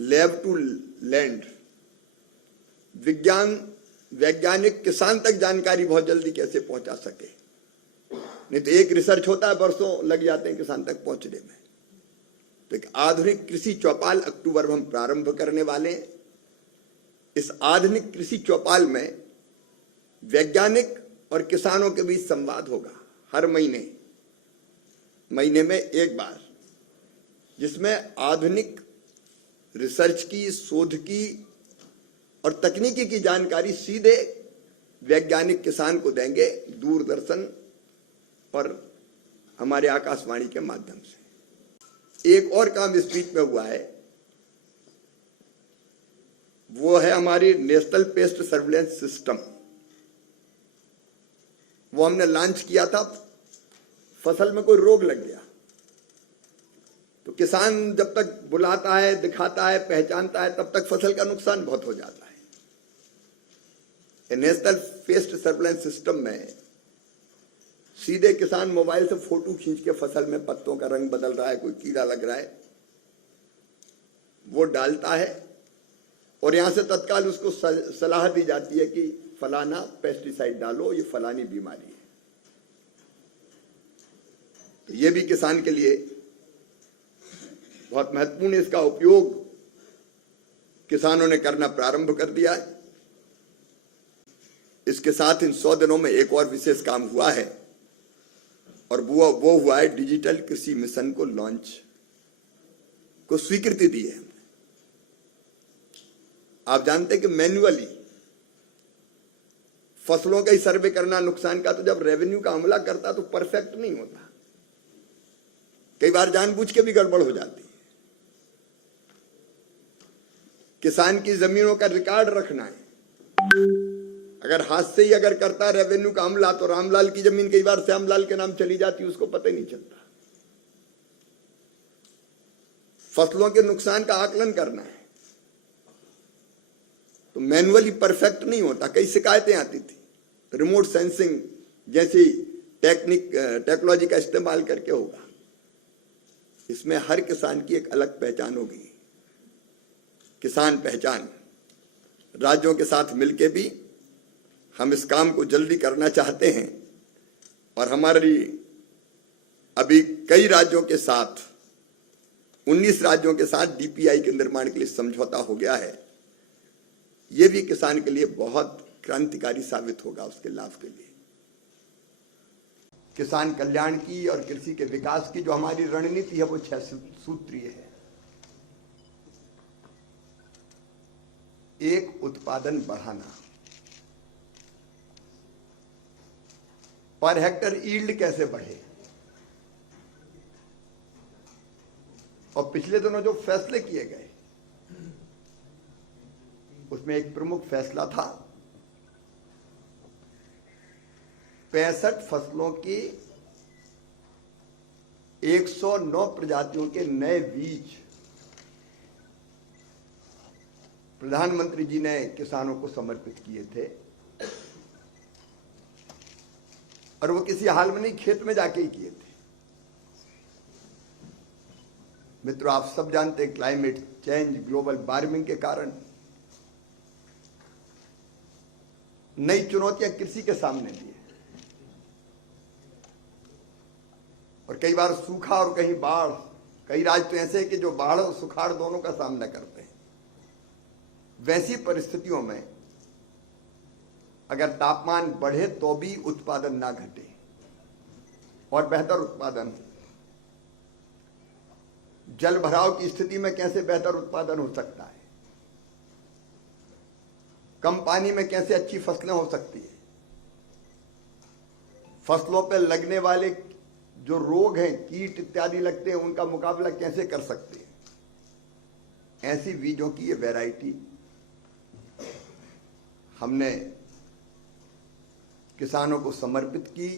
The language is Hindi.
लैब टू लैंड, वैज्ञानिक किसान तक जानकारी बहुत जल्दी कैसे पहुंचा सके। नहीं तो एक रिसर्च होता है, बरसों लग जाते हैं किसान तक पहुंचने में। तो एक आधुनिक कृषि चौपाल अक्टूबर में हम प्रारंभ करने वाले हैं। इस आधुनिक कृषि चौपाल में वैज्ञानिक और किसानों के बीच संवाद होगा हर महीने में एक बार, जिसमें आधुनिक रिसर्च की, शोध की और तकनीकी की जानकारी सीधे वैज्ञानिक किसान को देंगे, दूरदर्शन और हमारे आकाशवाणी के माध्यम से। एक और काम इस बीच में हुआ है, वो है हमारी नेशनल पेस्ट सर्विलेंस सिस्टम। वो हमने लॉन्च किया था। फसल में कोई रोग लग गया तो किसान जब तक बुलाता है, दिखाता है, पहचानता है, तब तक फसल का नुकसान बहुत हो जाता है। नेशनल पेस्ट सर्विलेंस सिस्टम में सीधे किसान मोबाइल से फोटो खींच के फसल में पत्तों का रंग बदल रहा है, कोई कीड़ा लग रहा है, वो डालता है और यहां से तत्काल उसको सलाह दी जाती है कि फलाना पेस्टिसाइड डालो, ये फलानी बीमारी है। तो ये भी किसान के लिए बहुत महत्वपूर्ण है। इसका उपयोग किसानों ने करना प्रारंभ कर दिया है। इसके साथ इन 100 दिनों में एक और विशेष काम हुआ है और वो हुआ है डिजिटल कृषि मिशन को लॉन्च को स्वीकृति दी है। आप जानते हैं कि मैन्युअली फसलों का ही सर्वे करना नुकसान का, तो जब रेवेन्यू का अमला करता तो परफेक्ट नहीं होता, कई बार जानबूझ के भी गड़बड़ हो जाती है। किसान की जमीनों का रिकॉर्ड रखना है, अगर हाथ से ही अगर करता है रेवेन्यू का अमला तो रामलाल की जमीन कई बार श्यामलाल के नाम चली जाती, उसको पता ही नहीं चलता। फसलों के नुकसान का आकलन करना है तो मैन्युअली परफेक्ट नहीं होता, कई शिकायतें आती थी। रिमोट सेंसिंग जैसी टेक्नोलॉजी का इस्तेमाल करके होगा। इसमें हर किसान की एक अलग पहचान होगी, किसान पहचान। राज्यों के साथ मिलके भी हम इस काम को जल्दी करना चाहते हैं और हमारी अभी कई राज्यों के साथ 19 राज्यों के साथ डीपीआई के निर्माण के लिए समझौता हो गया है। यह भी किसान के लिए बहुत क्रांतिकारी साबित होगा, उसके लाभ के लिए। किसान कल्याण की और कृषि के विकास की जो हमारी रणनीति है वो 6 सूत्रीय है। एक, उत्पादन बढ़ाना। पर हेक्टर यील्ड कैसे बढ़े, और पिछले दिनों जो फैसले किए गए उसमें एक प्रमुख फैसला था 65 फसलों की 109 प्रजातियों के नए बीज प्रधानमंत्री जी ने किसानों को समर्पित किए थे। और वो किसी हाल में नहीं, खेत में जाके ही किए थे। मित्रों, आप सब जानते हैं क्लाइमेट चेंज, ग्लोबल वार्मिंग के कारण नई चुनौतियां कृषि के सामने भी है। और कई बार सूखा और कहीं बाढ़, कई राज्य तो ऐसे हैं कि जो बाढ़ और सुखाड़ दोनों का सामना करते हैं। वैसी परिस्थितियों में अगर तापमान बढ़े तो भी उत्पादन ना घटे और बेहतर उत्पादन हो। जल भराव की स्थिति में कैसे बेहतर उत्पादन हो सकता है, कम पानी में कैसे अच्छी फसलें हो सकती है, फसलों पर लगने वाले जो रोग हैं, कीट इत्यादि लगते हैं, उनका मुकाबला कैसे कर सकते हैं। ऐसी बीजों की ये वैरायटी हमने किसानों को समर्पित की